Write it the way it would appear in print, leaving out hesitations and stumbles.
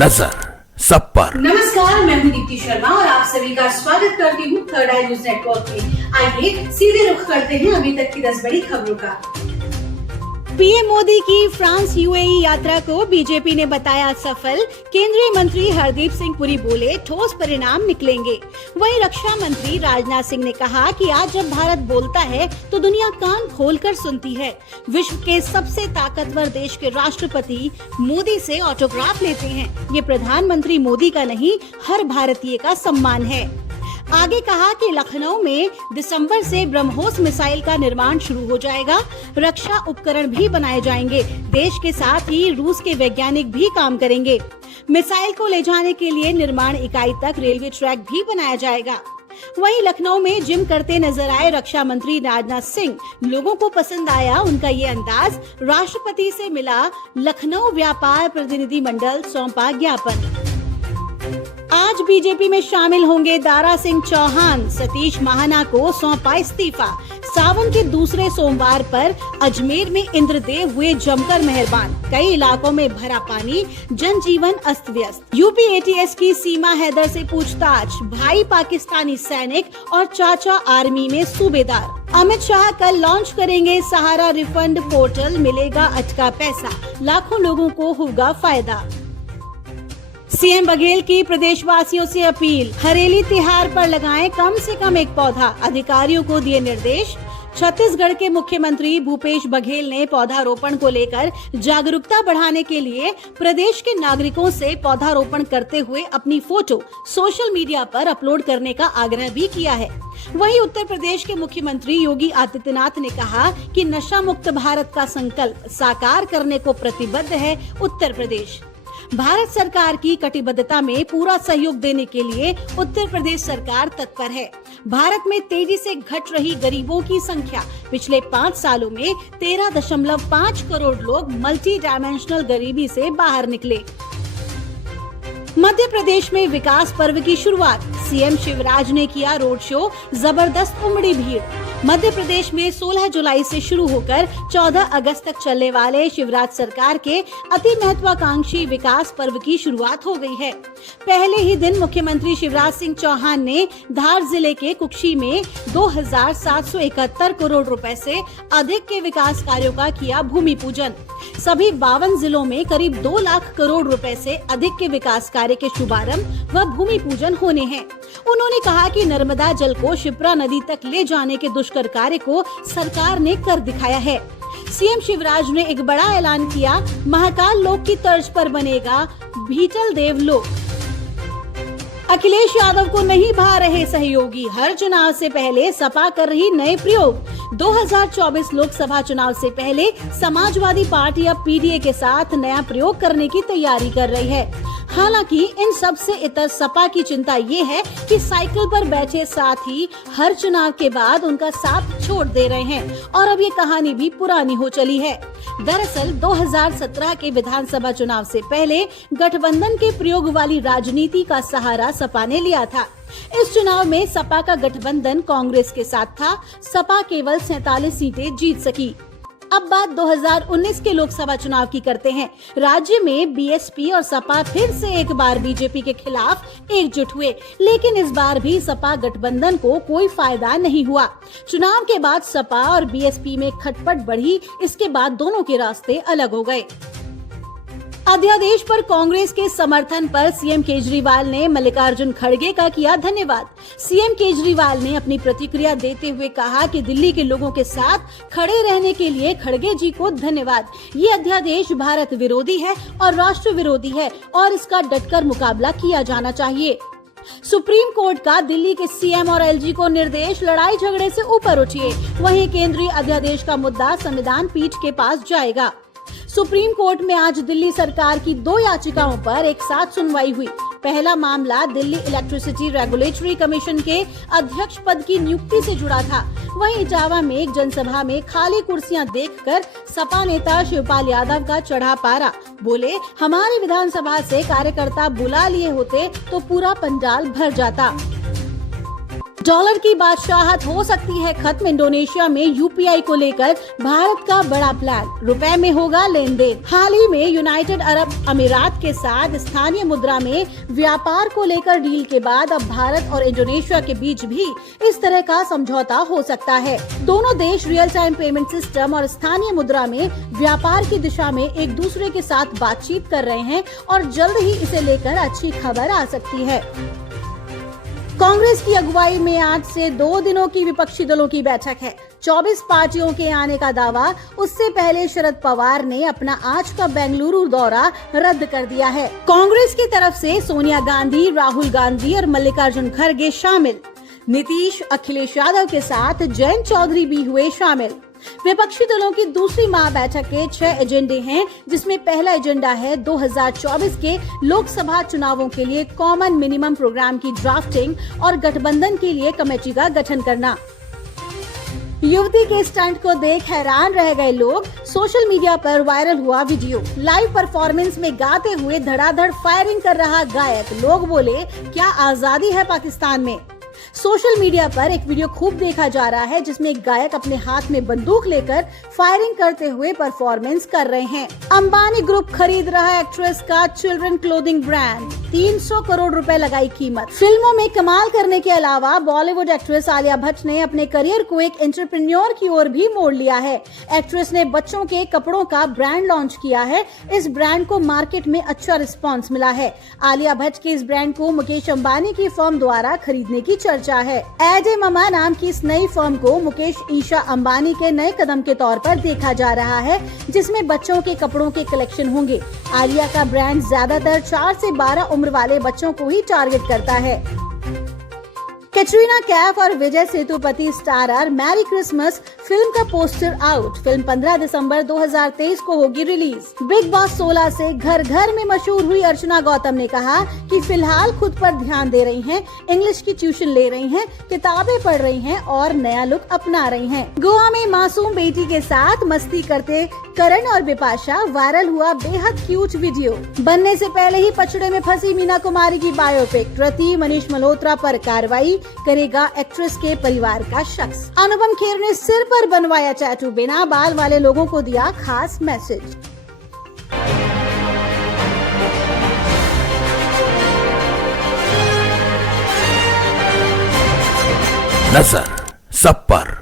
नजर सब पर। नमस्कार, मैं हूं दीप्ति शर्मा और आप सभी का स्वागत करती हूं थर्ड आई न्यूज नेटवर्क में। आइए सीधे रुख करते हैं अभी तक की 10 बड़ी खबरों का। पीएम मोदी की फ्रांस यूएई यात्रा को बीजेपी ने बताया सफल। केंद्रीय मंत्री हरदीप सिंह पुरी बोले ठोस परिणाम निकलेंगे। वहीं रक्षा मंत्री राजनाथ सिंह ने कहा कि आज जब भारत बोलता है तो दुनिया कान खोलकर सुनती है। विश्व के सबसे ताकतवर देश के राष्ट्रपति मोदी से ऑटोग्राफ लेते हैं। ये प्रधानमंत्री मोदी का नहीं, हर भारतीय का सम्मान है। आगे कहा कि लखनऊ में दिसंबर से ब्रह्मोस मिसाइल का निर्माण शुरू हो जाएगा। रक्षा उपकरण भी बनाए जाएंगे। देश के साथ ही रूस के वैज्ञानिक भी काम करेंगे। मिसाइल को ले जाने के लिए निर्माण इकाई तक रेलवे ट्रैक भी बनाया जाएगा। वहीं लखनऊ में जिम करते नजर आए रक्षा मंत्री राजनाथ सिंह। लोगों को पसंद आया उनका ये अंदाज। राष्ट्रपति से मिला लखनऊ व्यापार प्रतिनिधि मंडल, सौंपा ज्ञापन। आज बीजेपी में शामिल होंगे दारा सिंह चौहान। सतीश महाना को सौंपा इस्तीफा। सावन के दूसरे सोमवार पर अजमेर में इंद्रदेव हुए जमकर मेहरबान। कई इलाकों में भरा पानी, जनजीवन अस्त व्यस्त। यूपी एटीएस की सीमा हैदर से पूछताछ। भाई पाकिस्तानी सैनिक और चाचा आर्मी में सूबेदार। अमित शाह कल लॉन्च करेंगे सहारा रिफंड पोर्टल। मिलेगा अटका पैसा, लाखों लोगों को होगा फायदा। सीएम बघेल की प्रदेशवासियों से अपील। हरेली त्योहार पर लगाएं कम से कम एक पौधा। अधिकारियों को दिए निर्देश। छत्तीसगढ़ के मुख्यमंत्री भूपेश बघेल ने पौधारोपण को लेकर जागरूकता बढ़ाने के लिए प्रदेश के नागरिकों से पौधारोपण करते हुए अपनी फोटो सोशल मीडिया पर अपलोड करने का आग्रह भी किया है। वहीं उत्तर प्रदेश के मुख्यमंत्री योगी आदित्यनाथ ने कहा कि नशा मुक्त भारत का संकल्प साकार करने को प्रतिबद्ध है उत्तर प्रदेश। भारत सरकार की कटिबद्धता में पूरा सहयोग देने के लिए उत्तर प्रदेश सरकार तत्पर है। भारत में तेजी से घट रही गरीबों की संख्या। पिछले 5 सालों में 13.5 करोड़ लोग मल्टी डायमेंशनल गरीबी से बाहर निकले। मध्य प्रदेश में विकास पर्व की शुरुआत। सीएम शिवराज ने किया रोड शो। जबरदस्त उमड़ी भीड़। मध्य प्रदेश में 16 जुलाई से शुरू होकर 14 अगस्त तक चलने वाले शिवराज सरकार के अति महत्वाकांक्षी विकास पर्व की शुरुआत हो गई है। पहले ही दिन मुख्यमंत्री शिवराज सिंह चौहान ने धार जिले के कुक्षी में 2771 करोड़ रुपए से अधिक के विकास कार्यों का किया भूमि पूजन। सभी 52 जिलों में करीब 2 लाख करोड़ रुपए से अधिक के विकास कार्य के शुभारंभ व भूमि पूजन होने हैं। उन्होंने कहा कि नर्मदा जल को शिप्रा नदी तक ले जाने के दुष्कर कार्य को सरकार ने कर दिखाया है। सीएम शिवराज ने एक बड़ा ऐलान किया। महाकाल लोक की तर्ज पर बनेगा भीटल देव लोक। अखिलेश यादव को नहीं भा रहे सहयोगी। हर चुनाव से पहले सपा कर रही नए प्रयोग। 2024 लोकसभा चुनाव से पहले समाजवादी पार्टी अब पीडीए के साथ नया प्रयोग करने की तैयारी कर रही है। हालांकि इन सब से इतर सपा की चिंता ये है कि साइकिल पर बैठे साथी हर चुनाव के बाद उनका साथ छोड़ दे रहे हैं और अब ये कहानी भी पुरानी हो चली है। दरअसल 2017 के विधानसभा चुनाव से पहले गठबंधन के प्रयोग वाली राजनीति का सहारा सपा ने लिया था। इस चुनाव में सपा का गठबंधन कांग्रेस के साथ था। सपा केवल 47 सीटें जीत सकी। अब बात 2019 के लोकसभा चुनाव की करते हैं। राज्य में बीएसपी और सपा फिर से एक बार बीजेपी के खिलाफ एकजुट हुए, लेकिन इस बार भी सपा गठबंधन को कोई फायदा नहीं हुआ। चुनाव के बाद सपा और बीएसपी में खटपट बढ़ी। इसके बाद दोनों के रास्ते अलग हो गए। अध्यादेश पर कांग्रेस के समर्थन पर सीएम केजरीवाल ने मल्लिकार्जुन खड़गे का किया धन्यवाद। सीएम केजरीवाल ने अपनी प्रतिक्रिया देते हुए कहा कि दिल्ली के लोगों के साथ खड़े रहने के लिए खड़गे जी को धन्यवाद। ये अध्यादेश भारत विरोधी है और राष्ट्र विरोधी है और इसका डटकर मुकाबला किया जाना चाहिए। सुप्रीम कोर्ट का दिल्ली के सीएम और एलजी को निर्देश, लड़ाई झगड़े से ऊपर उठिए। वहीं केंद्रीय अध्यादेश का मुद्दा संविधान पीठ के पास जाएगा। सुप्रीम कोर्ट में आज दिल्ली सरकार की 2 याचिकाओं पर एक साथ सुनवाई हुई। पहला मामला दिल्ली इलेक्ट्रिसिटी रेगुलेटरी कमीशन के अध्यक्ष पद की नियुक्ति से जुड़ा था। वहीं इटावा में एक जनसभा में खाली कुर्सियां देखकर सपा नेता शिवपाल यादव का चढ़ा पारा। बोले, हमारे विधानसभा से कार्यकर्ता बुला लिए होते तो पूरा पंडाल भर जाता। डॉलर की बादशाहत हो सकती है खत्म। इंडोनेशिया में यूपीआई को लेकर भारत का बड़ा प्लान, रुपए में होगा लेन देन। हाल ही में यूनाइटेड अरब अमीरात के साथ स्थानीय मुद्रा में व्यापार को लेकर डील के बाद अब भारत और इंडोनेशिया के बीच भी इस तरह का समझौता हो सकता है। दोनों देश रियल टाइम पेमेंट सिस्टम और स्थानीय मुद्रा में व्यापार की दिशा में एक दूसरे के साथ बातचीत कर रहे हैं और जल्द ही इसे लेकर अच्छी खबर आ सकती है। कांग्रेस की अगुवाई में आज से 2 दिनों की विपक्षी दलों की बैठक है। 24 पार्टियों के आने का दावा। उससे पहले शरद पवार ने अपना आज का बेंगलुरु दौरा रद्द कर दिया है। कांग्रेस की तरफ से सोनिया गांधी, राहुल गांधी और मल्लिकार्जुन खड़गे शामिल। नीतीश, अखिलेश यादव के साथ जयंत चौधरी भी हुए शामिल। विपक्षी दलों की दूसरी महाबैठक के 6 एजेंडे हैं, जिसमें पहला एजेंडा है 2024 के लोकसभा चुनावों के लिए कॉमन मिनिमम प्रोग्राम की ड्राफ्टिंग और गठबंधन के लिए कमेटी का गठन करना। युवती के स्टंट को देख हैरान रह गए लोग। सोशल मीडिया पर वायरल हुआ वीडियो। लाइव परफॉर्मेंस में गाते हुए धड़ाधड़ फायरिंग कर रहा गायक। लोग बोले, क्या आजादी है पाकिस्तान में। सोशल मीडिया पर एक वीडियो खूब देखा जा रहा है, जिसमें एक गायक अपने हाथ में बंदूक लेकर फायरिंग करते हुए परफॉर्मेंस कर रहे हैं। अंबानी ग्रुप खरीद रहा है एक्ट्रेस का चिल्ड्रन क्लोथिंग ब्रांड। 300 करोड़ रुपए लगाई कीमत। फिल्मों में कमाल करने के अलावा बॉलीवुड एक्ट्रेस आलिया भट्ट ने अपने करियर को एक एंटरप्रेन्योर की ओर भी मोड़ लिया है। एक्ट्रेस ने बच्चों के कपड़ों का ब्रांड लॉन्च किया है। इस ब्रांड को मार्केट में अच्छा रिस्पॉन्स मिला है। आलिया भट्ट के इस ब्रांड को मुकेश अंबानी की फर्म द्वारा खरीदने की चर्चा है। एजे ममा नाम की इस नई फर्म को मुकेश ईशा अंबानी के नए कदम के तौर पर देखा जा रहा है, जिसमें बच्चों के कपड़ों के कलेक्शन होंगे। आलिया का ब्रांड ज्यादातर 4 से 12 उम्र वाले बच्चों को ही टारगेट करता है। कैटरीना कैफ और Vijay Sethupathi starrer Merry Christmas film का पोस्टर आउट। फिल्म 15 दिसंबर 2023 को होगी रिलीज। बिग बॉस 16 से घर घर में मशहूर हुई अर्चना गौतम ने कहा कि फिलहाल खुद पर ध्यान दे रही हैं, इंग्लिश की ट्यूशन ले रही हैं, किताबें पढ़ रही हैं और नया लुक अपना रही हैं। गोवा में मासूम बेटी के साथ मस्ती करते करण और बिपाशा, वायरल हुआ बेहद क्यूट वीडियो। बनने से पहले ही पचड़े में फंसी मीना कुमारी की बायोपिक। प्रति मनीष मल्होत्रा पर कार्रवाई करेगा एक्ट्रेस के परिवार का शख्स। अनुपम खेर ने सिर पर बनवाया टैटू। बिना बाल वाले लोगों को दिया खास मैसेज। नजर सब पर।